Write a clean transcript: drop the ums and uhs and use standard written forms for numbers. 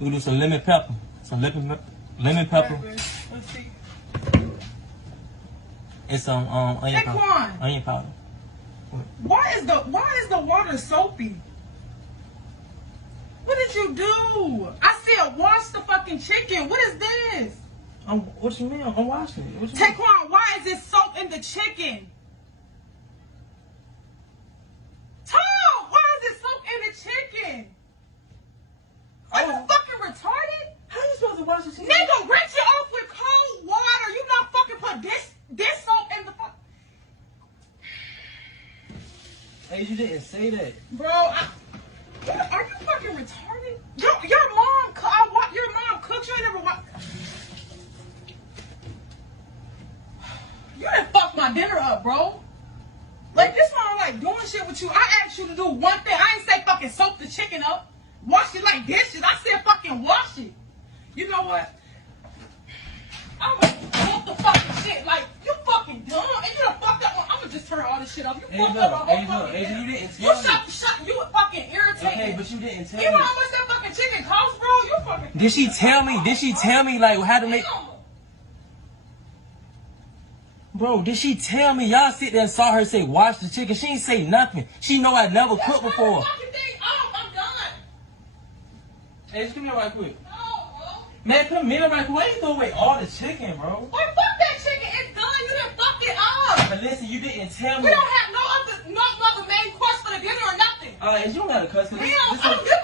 We can do some lemon pepper. Some lemon pepper. Let's see. And some onion powder. Onion powder. Why is the water soapy? What did you do? I said wash the fucking chicken. What is this? What you mean? I'm washing it. Taekwon, why is there soap in the chicken? Tom, why is there soap in the chicken? Are you fucking retarded? How you supposed to wash the chicken? Nigga, rinse it off with cold water. You not fucking put this soap in the fuck. Hey, you didn't say that. Bro, are you fucking retarded? Your mom cooks. You ain't never watched. You done fucked my dinner up, bro. Like, this one, like, doing shit with you. I asked you to do one thing. I ain't say fucking soak the chicken up. Wash it like dishes. I said fucking wash it. You know what? I'm gonna whoop the fucking shit. Like, you fucking dumb. And you done fucked up. I'm gonna just turn all this shit off. You fucked up my whole fucking Hey, dinner. you didn't tell me. You fucking irritating. Okay, but you didn't tell me. You know how much that fucking chicken costs, bro? You fucking. Did she tell me? Did she tell me, like, how to make... Bro, did she tell me? Y'all sit there and saw her say, wash the chicken. She ain't say nothing. She know I never cooked before. Fucking thing off. I'm done. Hey, just come here right quick. No, bro. Man, come here right quick. Why you throw away all the chicken, bro? Boy, fuck that chicken. It's done. You done fucked it up. But listen, you didn't tell me. We don't have no other main course for the dinner or nothing. You don't gotta cuss. Damn, I don't give